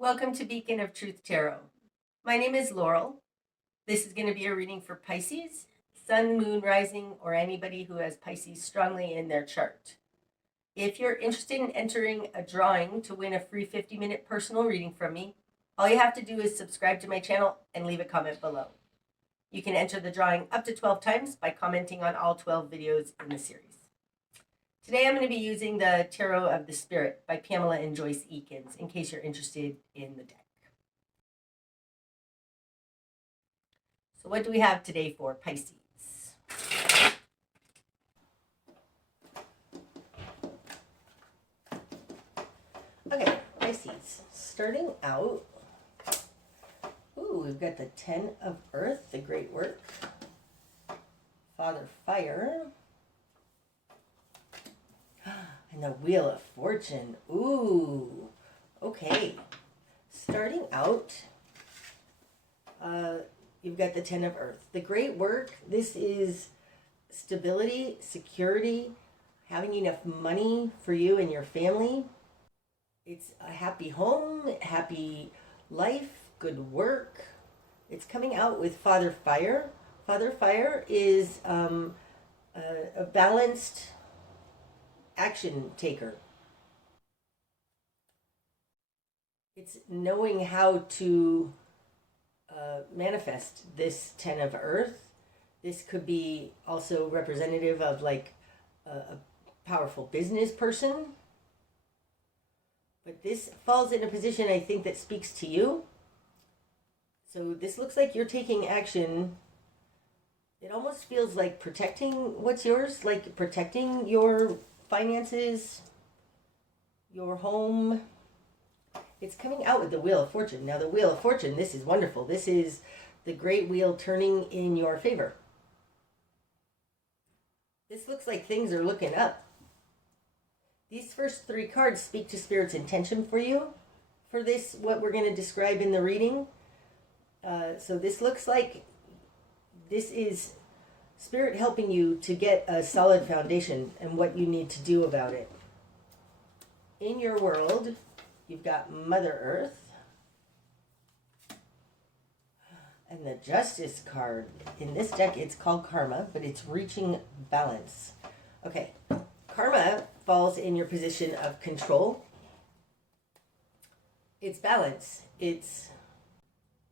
Welcome to Beacon of Truth Tarot. My name is Laurel. This is going to be a reading for Pisces, Sun, Moon, Rising, or anybody who has Pisces strongly in their chart. If you're interested in entering a drawing to win a free 50-minute personal reading from me, all you have to do is subscribe to my channel and leave a comment below. You can enter the drawing up to 12 times by commenting on all 12 videos in the series. Today I'm going to be using the Tarot of the Spirit by Pamela and Joyce Eakins, in case you're interested in the deck. So what do we have today for Pisces? Okay, Pisces, starting out, we've got the 10 of Earth, the great work, Father Fire, and the Wheel of Fortune. Ooh, okay. Starting out, you've got the 10 of Earth. The great work, this is stability, security, having enough money for you and your family. It's a happy home, happy life, good work. It's coming out with Father Fire. Father Fire is a balanced action taker. It's knowing how to manifest this 10 of Earth. This could be also representative of like a powerful business person. But this falls in a position, I think, that speaks to you. So this looks like you're taking action. It almost feels like protecting what's yours, like protecting your finances, your home. It's coming out with the Wheel of Fortune. Now, the Wheel of Fortune, this is wonderful. This is the great wheel turning in your favor. This looks like things are looking up. These first three cards speak to Spirit's intention for you, for this, what we're going to describe in the reading. So this looks like this is Spirit helping you to get a solid foundation and what you need to do about it. In your world, you've got Mother Earth and the Justice card. In this deck, it's called Karma, but it's reaching balance. Okay, Karma falls in your position of control. It's balance. It's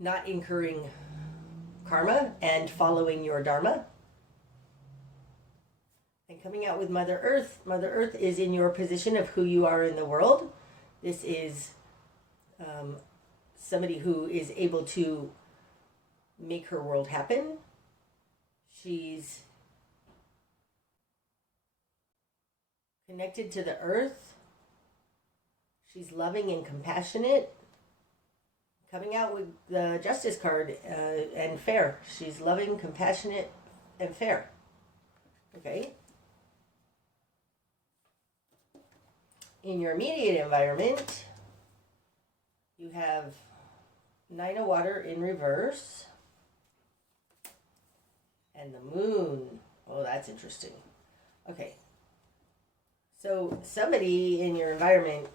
not incurring karma and following your dharma. And coming out with Mother Earth, Mother Earth is in your position of who you are in the world. This is somebody who is able to make her world happen. She's connected to the earth. She's loving and compassionate. Coming out with the Justice card and fair. She's loving, compassionate, and fair. Okay. In your immediate environment, you have Nine of Water in reverse. And the Moon. Oh, that's interesting. Okay. So somebody in your environment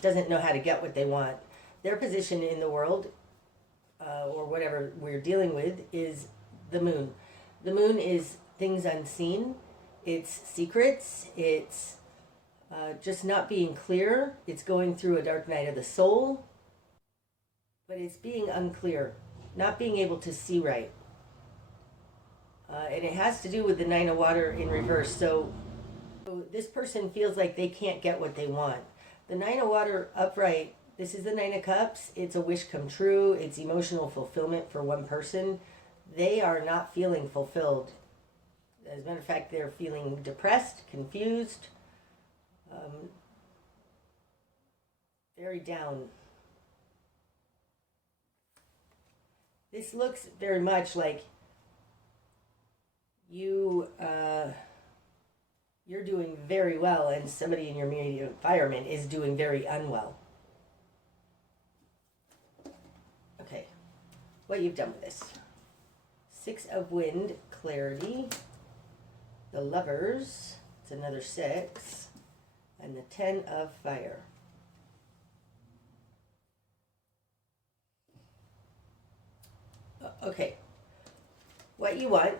doesn't know how to get what they want. Their position in the world, or whatever we're dealing with, is the Moon. The Moon is things unseen. It's secrets. It's just not being clear. It's going through a dark night of the soul. But it's being unclear, not being able to see right. And it has to do with the Nine of Water in reverse. So this person feels like they can't get what they want. The Nine of Water upright, this is the Nine of Cups. It's a wish come true. It's emotional fulfillment for one person. They are not feeling fulfilled. As a matter of fact, they're feeling depressed, confused, very down. This looks very much like you're doing very well and somebody in your immediate environment is doing very unwell. Okay, what you've done with this. Six of Wind, clarity. The Lovers, it's another 6. And the 10 of Fire. Okay. What you want.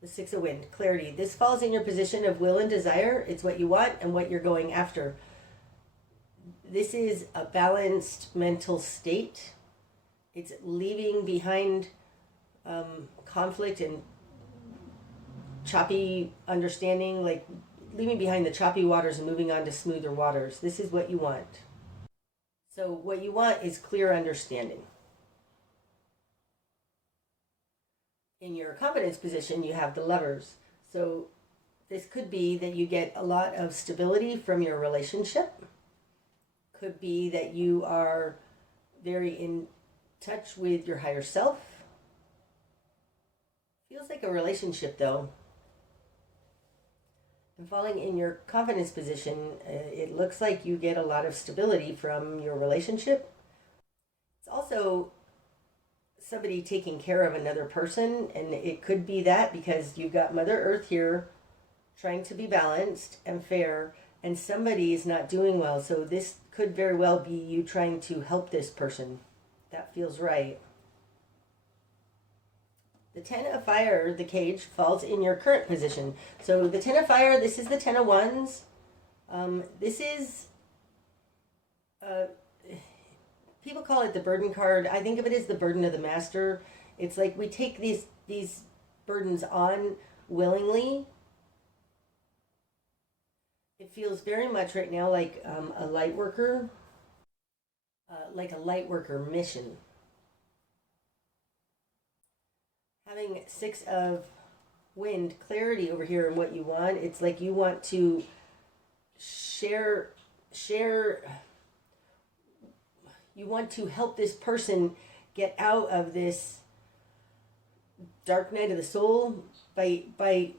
The Six of Wind, clarity. This falls in your position of will and desire. It's what you want and what you're going after. This is a balanced mental state. It's leaving behind conflict and choppy understanding, like leaving behind the choppy waters and moving on to smoother waters. This is what you want. So what you want is clear understanding. In your confidence position, you have the Lovers. So this could be that you get a lot of stability from your relationship. Could be that you are very in touch with your higher self. Feels like a relationship though. And falling in your confidence position, it looks like you get a lot of stability from your relationship. It's also somebody taking care of another person, and it could be that because you've got Mother Earth here trying to be balanced and fair, and somebody is not doing well. So this could very well be you trying to help this person. That feels right. The Ten of Fire, the Cage, falls in your current position. So the Ten of Fire, this is the Ten of Wands. This is, people call it the burden card. I think of it as the burden of the master. It's like we take these burdens on willingly. It feels very much right now like a light worker, like a light worker mission. Having Six of Wind, clarity over here in what you want. It's like you want to share, you want to help this person get out of this dark night of the soul by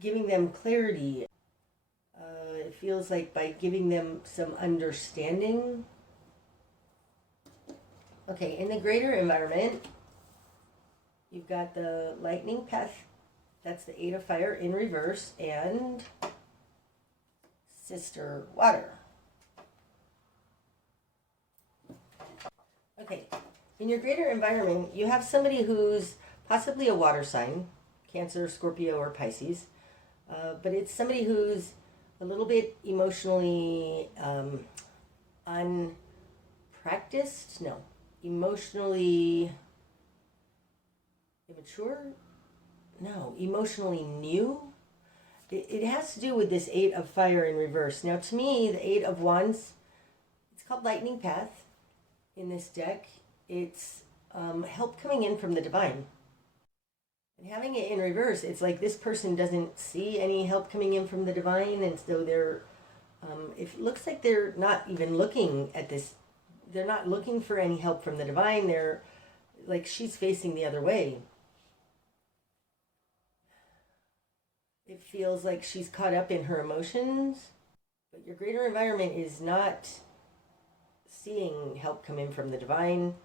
giving them clarity. It feels like by giving them some understanding. Okay, in the greater environment, you've got the lightning path. That's the Eight of Fire in reverse, and Sister Water. Okay, in your greater environment, you have somebody who's possibly a water sign, Cancer, Scorpio, or Pisces, but it's somebody who's a little bit emotionally unpracticed, no, emotionally immature, no, emotionally new. It has to do with this Eight of Fire in reverse. Now to me, the Eight of Wands, it's called Lightning Path in this deck. It's help coming in from the divine. And having it in reverse, it's like this person doesn't see any help coming in from the divine, and so they're, it looks like they're not even looking at this. They're not looking for any help from the divine. They're like, she's facing the other way. It feels like she's caught up in her emotions, but your greater environment is not seeing help come in from the divine.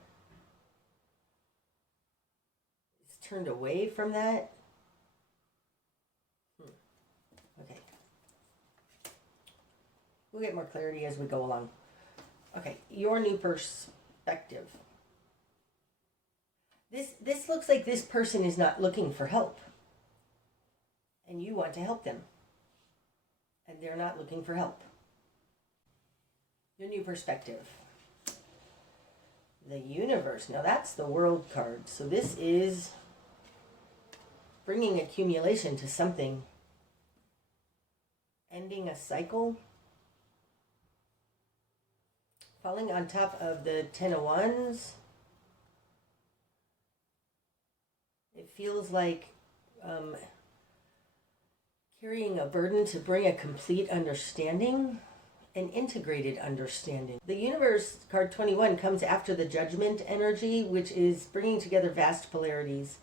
Turned away from that. Okay. We'll get more clarity as we go along. Okay, your new perspective. This looks like this person is not looking for help. And you want to help them. And they're not looking for help. Your new perspective. The Universe. Now that's the World card. So this is bringing accumulation to something, ending a cycle, falling on top of the Ten of Wands. It feels like carrying a burden to bring a complete understanding, an integrated understanding. The Universe card 21 comes after the Judgment energy, which is bringing together vast polarities.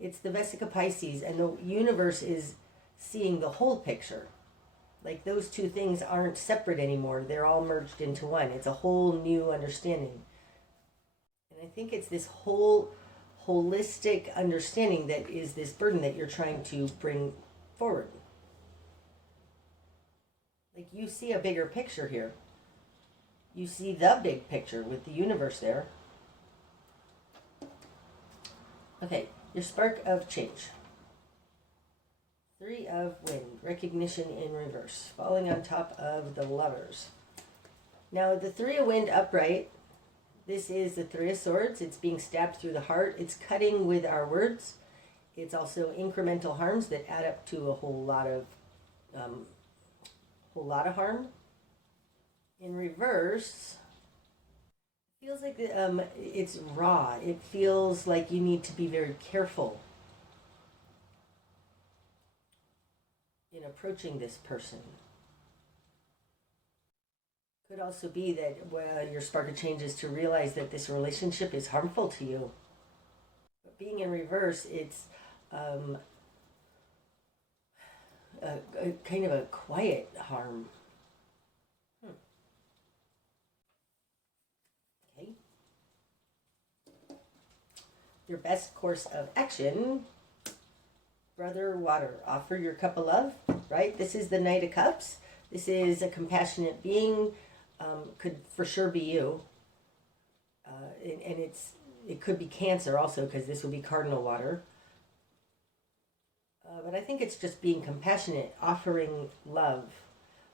It's the Vesica Pisces, and the Universe is seeing the whole picture. Like those two things aren't separate anymore. They're all merged into one. It's a whole new understanding. And I think it's this whole holistic understanding that is this burden that you're trying to bring forward. Like you see a bigger picture here. You see the big picture with the Universe there. Okay, your spark of change. 3 of wind, recognition in reverse, falling on top of the lovers. Now the 3 of wind upright, this is the 3 of swords. It's being stabbed through the heart. It's cutting with our words. It's also incremental harms that add up to a whole lot of harm. In reverse, feels like it's raw. It feels like you need to be very careful in approaching this person. Could also be that your spark of change is to realize that this relationship is harmful to you. But being in reverse, it's a kind of a quiet harm. Okay. Your best course of action, brother water. Offer your cup of love, right? This is the Knight of Cups. This is a compassionate being. Could for sure be you. And it could be Cancer also, because this would be cardinal water. But I think it's just being compassionate, offering love.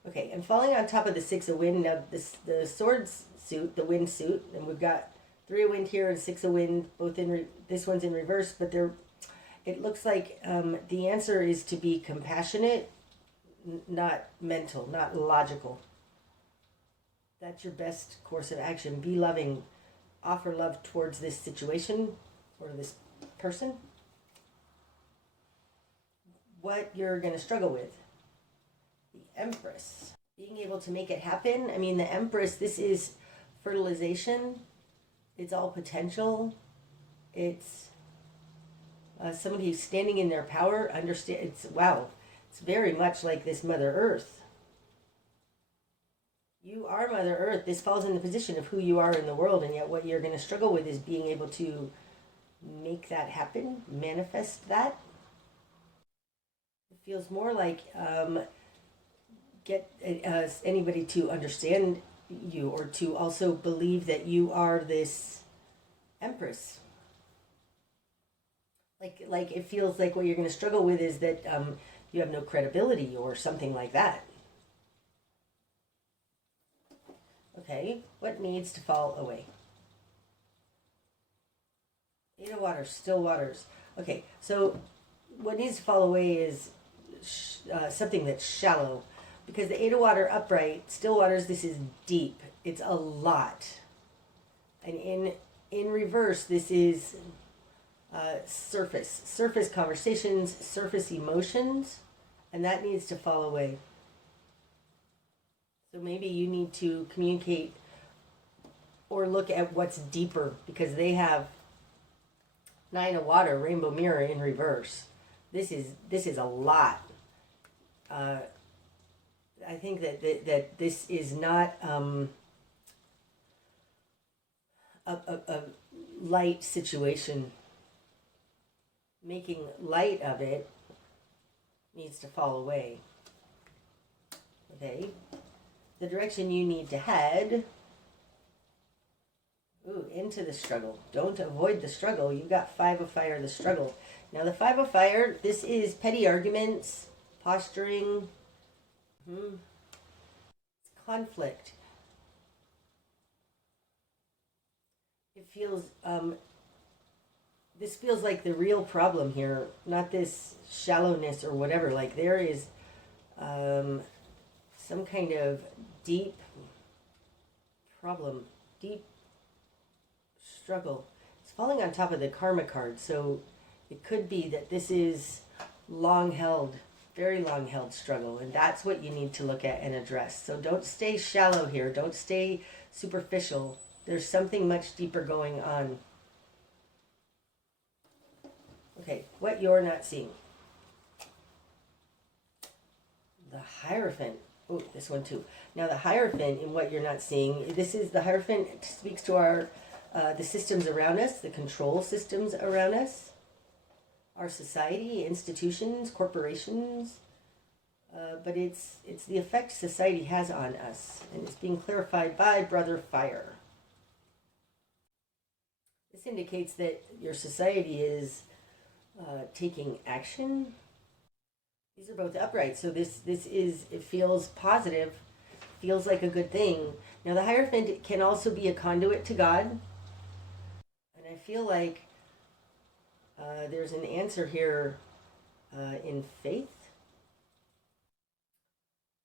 Okay, and falling on top of the 6 of wind. Now, the swords suit, the wind suit, and we've got 3 of wind here and 6 of wind, both in this one's in reverse, but it looks like the answer is to be compassionate, not mental, not logical. That's your best course of action. Be loving. Offer love towards this situation or this person. What you're going to struggle with. The Empress. Being able to make it happen. I mean, the Empress, this is fertilization. It's all potential. It's somebody who's standing in their power. It's very much like this Mother Earth. You are Mother Earth. This falls in the position of who you are in the world, and yet what you're going to struggle with is being able to make that happen, manifest that. It feels more like get anybody to understand you, or to also believe that you are this Empress. Like it feels like what you're going to struggle with is that you have no credibility or something like that. Okay, what needs to fall away? 8 of Waters, still waters. Okay, so what needs to fall away is something that's shallow. Because the 8 of Water upright, still waters, this is deep. It's a lot. And in reverse, this is surface conversations, surface emotions, and that needs to fall away. So maybe you need to communicate or look at what's deeper, because they have 9 of Water, Rainbow Mirror in reverse. This is a lot. I think that this is not a light situation. Making light of it needs to fall away. Okay. The direction you need to head, into the struggle. Don't avoid the struggle. You've got 5 of Fire, the struggle. Now the 5 of Fire, this is petty arguments, posturing, conflict. It feels, this feels like the real problem here, not this shallowness or whatever. Like there is some kind of deep problem, deep struggle. It's falling on top of the Karma card, so it could be that this is long-held, very long-held struggle, and that's what you need to look at and address. So don't stay shallow here. Don't stay superficial. There's something much deeper going on. Okay, what you're not seeing. The Hierophant. Oh, this one too. Now the Hierophant, in what you're not seeing, this is the Hierophant speaks to our the systems around us, the control systems around us, our society, institutions, corporations. But it's the effect society has on us, and it's being clarified by Brother Fire. This indicates that your society is taking action. These are both upright, so this is, it feels positive, feels like a good thing. Now the Hierophant can also be a conduit to God, and I feel like there's an answer here in faith.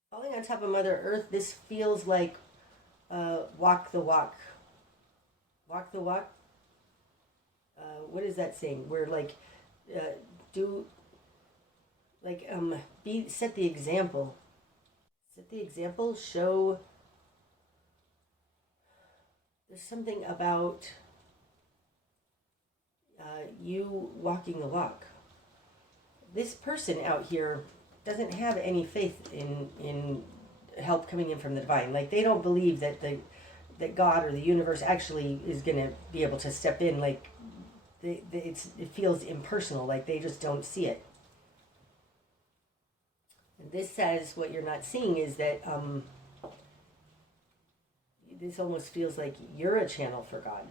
Falling on top of Mother Earth, this feels like walk the walk. Walk the walk. What is that saying? Where like set the example. Set the example. Show. There's something about you walking the walk. This person out here doesn't have any faith in help coming in from the divine. Like, they don't believe that that God or the universe actually is going to be able to step in. Like, it feels impersonal. Like, they just don't see it. And this says what you're not seeing is that this almost feels like you're a channel for God.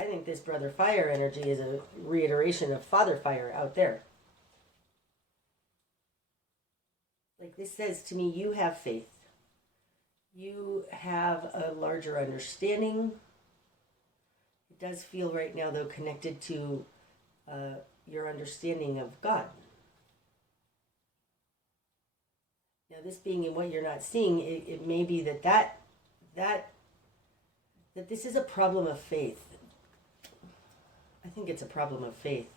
I think this Brother Fire energy is a reiteration of Father Fire out there. Like, this says to me, you have faith. You have a larger understanding. It does feel right now, though, connected to your understanding of God. Now, this being in what you're not seeing, it may be that this is a problem of faith. I think it's a problem of faith.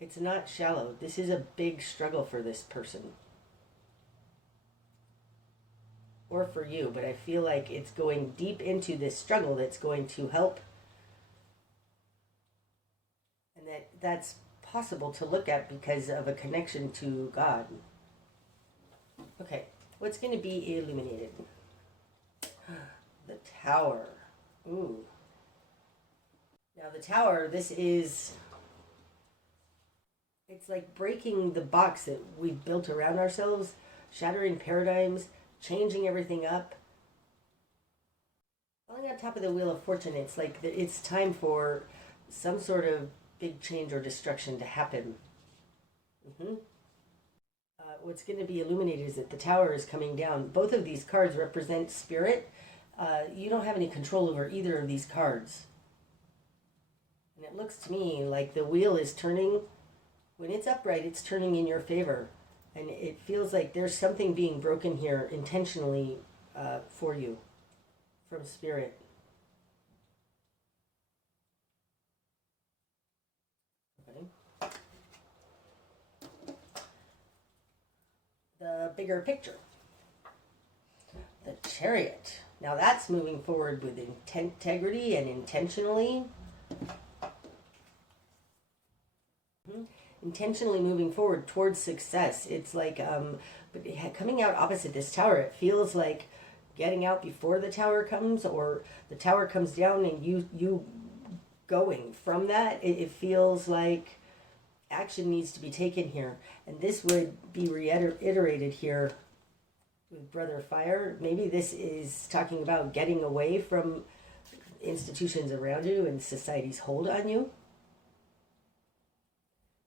It's not shallow. This is a big struggle for this person. Or for you, but I feel like it's going deep into this struggle that's going to help. And that's possible to look at because of a connection to God. Okay, what's going to be illuminated? The Tower. Ooh. Now the Tower, it's like breaking the box that we've built around ourselves, shattering paradigms, changing everything up. Falling on top of the Wheel of Fortune, it's like it's time for some sort of big change or destruction to happen. What's going to be illuminated is that the Tower is coming down. Both of these cards represent spirit. You don't have any control over either of these cards. And it looks to me like the wheel is turning. When it's upright, it's turning in your favor. And it feels like there's something being broken here intentionally for you from spirit. Okay. The bigger picture. The Chariot. Now that's moving forward with integrity and intentionally. Intentionally moving forward towards success. It's like, but coming out opposite this Tower, it feels like getting out before the Tower comes, or the Tower comes down and you going from that. It feels like action needs to be taken here. And this would be reiterated here with Brother Fire. Maybe this is talking about getting away from institutions around you and society's hold on you.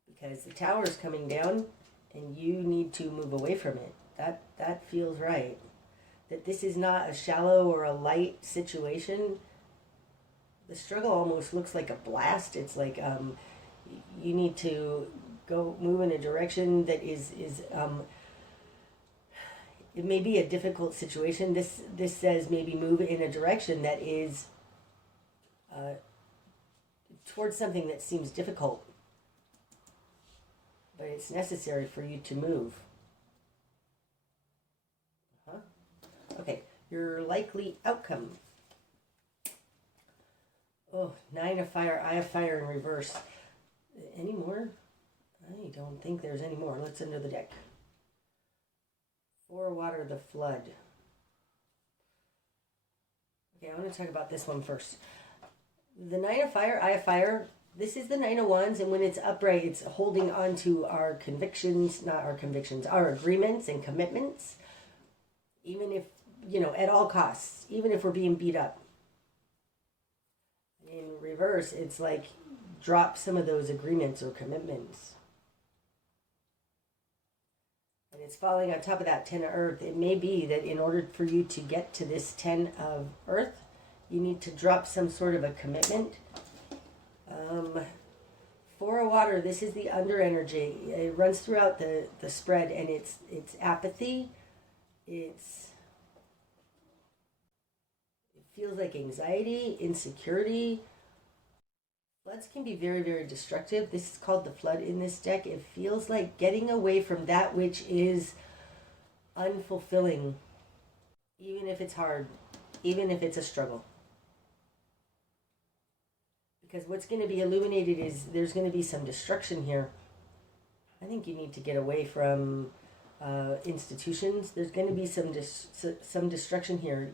Because the Tower is coming down and you need to move away from it. That feels right. That this is not a shallow or a light situation. The struggle almost looks like a blast. It's like you need to move in a direction that is it may be a difficult situation. This says maybe move in a direction that is towards something that seems difficult. But it's necessary for you to move. Okay, your likely outcome. Oh, 9 of Fire, Eye of Fire in reverse. Any more? I don't think there's any more. Let's enter the deck. 4 Water, the Flood. Okay, I want to talk about this one first. The 9 of Fire, Eye of Fire. This is the 9 of Wands, and when it's upright, it's holding on to our convictions, not our convictions, our agreements and commitments, even if, at all costs, even if we're being beat up. In reverse, it's like drop some of those agreements or commitments. And it's falling on top of that 10 of Earth. It may be that in order for you to get to this 10 of Earth, you need to drop some sort of a commitment. 4 of Water, this is the under energy. It runs throughout the spread, and it's apathy. It feels like anxiety, insecurity. Floods can be very, very destructive. This is called the flood in this deck. It feels like getting away from that which is unfulfilling, even if it's hard, even if it's a struggle. Because what's going to be illuminated is there's going to be some destruction here. I think you need to get away from institutions. There's going to be some destruction here.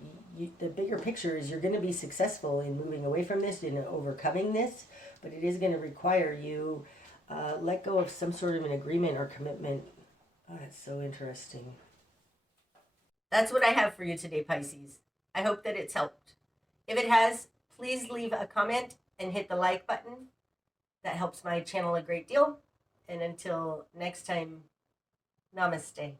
The bigger picture is you're going to be successful in moving away from this, in overcoming this, but it is going to require you let go of some sort of an agreement or commitment. Oh, that's so interesting. That's what I have for you today, Pisces. I hope that it's helped. If it has, please leave a comment and hit the like button. That helps my channel a great deal. And until next time, namaste.